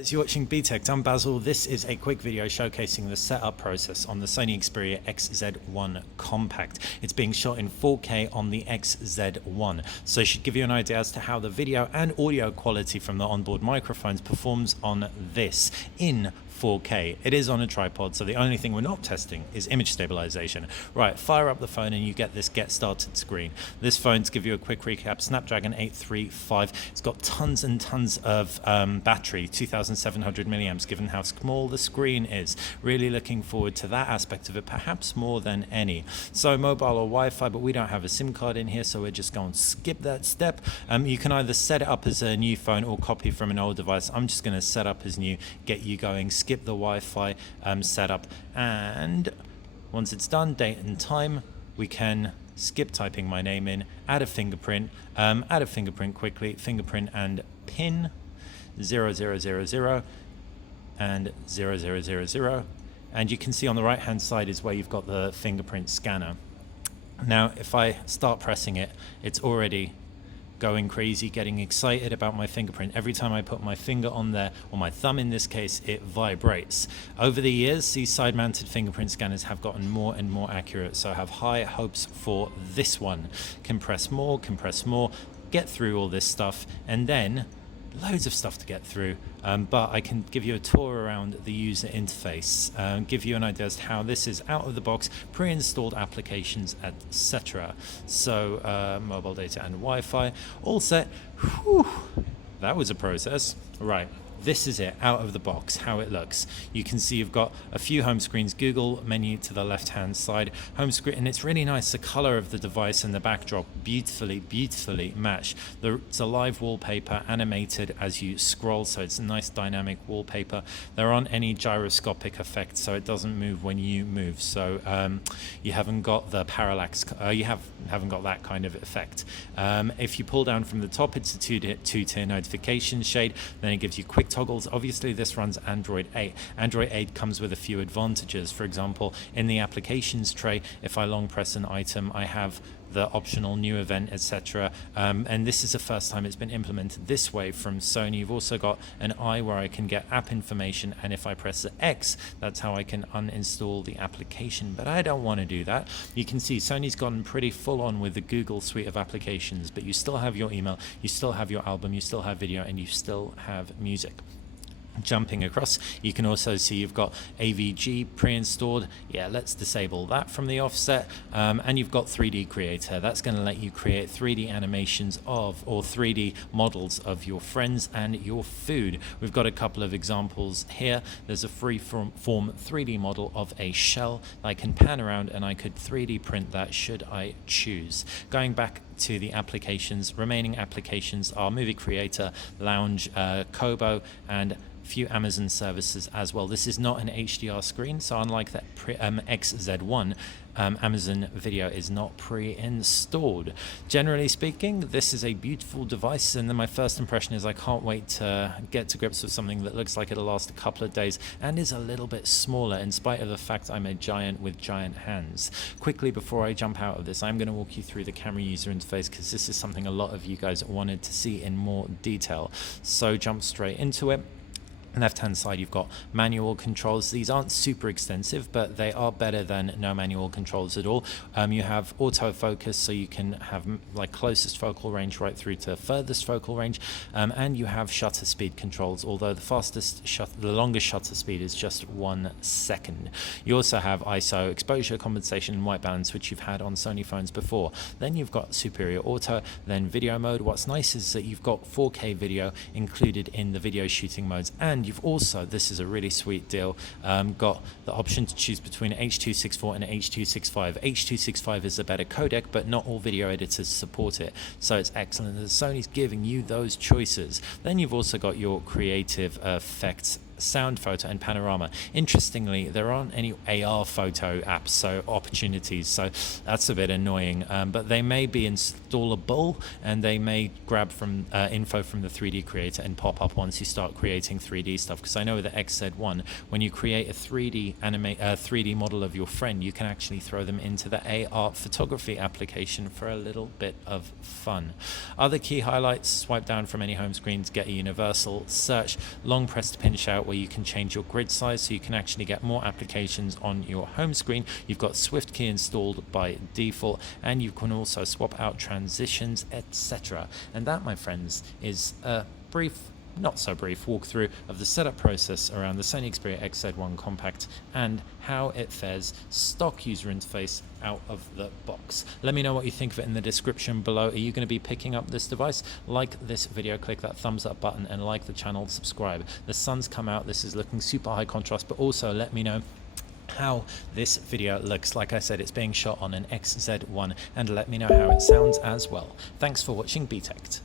As you're watching BTech, I'm Basil. This is a quick video showcasing the setup process on the Sony Xperia XZ1 Compact. It's being shot in 4K on the XZ1, so it should give you an idea as to how the video and audio quality from the onboard microphones performs on this in 4K. It is on a tripod, so the only thing we're not testing is image stabilization. Right, fire up the phone and you get this get started screen. This phone, to give you a quick recap, Snapdragon 835. It's got tons and tons of battery, 2,700 milliamps, given how small the screen is. Really looking forward to that aspect of it, perhaps more than any. So mobile or Wi-Fi, but we don't have a SIM card in here, so we're just going to skip that step. You can either set it up as a new phone or copy from an old device. I'm just going to set up as new, get you going, skip the Wi-Fi setup, and once it's done, date and time, we can skip typing my name in, add a fingerprint quickly, fingerprint and pin 0000 and 0000, and you can see on the right hand side is where you've got the fingerprint scanner. Now if I start pressing it, it's already going crazy, getting excited about my fingerprint. Every time I put my finger on there, or my thumb in this case, it vibrates. Over the years, these side-mounted fingerprint scanners have gotten more and more accurate, so I have high hopes for this one. Compress more, get through all this stuff, and then loads of stuff to get through, but I can give you a tour around the user interface, give you an idea as to how this is out of the box, pre-installed applications, etc. So mobile data and Wi-Fi all set. Whew, that was a process. Right, this is it out of the box, how it looks. You can see you've got a few home screens, Google menu to the left hand side, home screen, and it's really nice. The color of the device and the backdrop beautifully match. It's a live wallpaper, animated as you scroll, so it's a nice dynamic wallpaper. There aren't any gyroscopic effects, so it doesn't move when you move, so you haven't got the parallax, you haven't got that kind of effect. If you pull down from the top, it's a two-tier notification shade, then it gives you quick toggles. Obviously this runs Android 8. Android 8 comes with a few advantages. For example, in the applications tray, if I long press an item, I have the optional new event, etc. And this is the first time it's been implemented this way from Sony. You've also got an I where I can get app information, and if I press the X, that's how I can uninstall the application, but I don't want to do that. You can see Sony's gotten pretty full on with the Google suite of applications, but you still have your email, you still have your album, you still have video, and you still have music. Jumping across, you can also see you've got AVG pre-installed. Yeah, let's disable that from the offset, and you've got 3D Creator. That's going to let you create 3D animations of, or 3D models of your friends and your food. We've got a couple of examples here. There's a free-form 3D model of a shell. I can pan around and I could 3D print that should I choose. Going back to the applications, remaining applications are Movie Creator, Lounge, Kobo, and few Amazon services as well. This is not an HDR screen, so unlike that XZ1, Amazon Video is not pre-installed. Generally speaking, this is a beautiful device, and then my first impression is I can't wait to get to grips with something that looks like it'll last a couple of days and is a little bit smaller, in spite of the fact I'm a giant with giant hands. Quickly, before I jump out of this, I'm going to walk you through the camera user interface, because this is something a lot of you guys wanted to see in more detail. So jump straight into it. Left hand side, you've got manual controls. These aren't super extensive, but they are better than no manual controls at all. You have autofocus, so you can have like closest focal range right through to furthest focal range, and you have shutter speed controls, although the longest shutter speed is just 1 second. You also have ISO, exposure compensation, and white balance, which you've had on Sony phones before. Then you've got superior auto, then video mode. What's nice is that you've got 4K video included in the video shooting modes, and you've also, this is a really sweet deal, got the option to choose between H.264 and H.265. H.265 is a better codec, but not all video editors support it, so it's excellent that Sony's giving you those choices. Then you've also got your creative effects sound photo, and panorama. Interestingly, there aren't any AR photo apps, so opportunities, so that's a bit annoying, but they may be installable, and they may grab from info from the 3D creator and pop up once you start creating 3D stuff, because I know with the XZ1, when you create a 3D model of your friend, you can actually throw them into the AR photography application for a little bit of fun. Other key highlights: swipe down from any home screen to get a universal search, long press to pinch out where you can change your grid size so you can actually get more applications on your home screen. You've got Swift key installed by default, and you can also swap out transitions, etc. And that, my friends, is a brief, not so brief walkthrough of the setup process around the Sony Xperia XZ1 Compact and how it fares stock user interface out of the box. Let me know what you think of it in the description below. Are you going to be picking up this device? Like this video, click that thumbs up button, and like the channel, subscribe. The sun's come out, this is looking super high contrast, but also let me know how this video looks. Like I said, it's being shot on an XZ1, and let me know how it sounds as well. Thanks for watching BTech.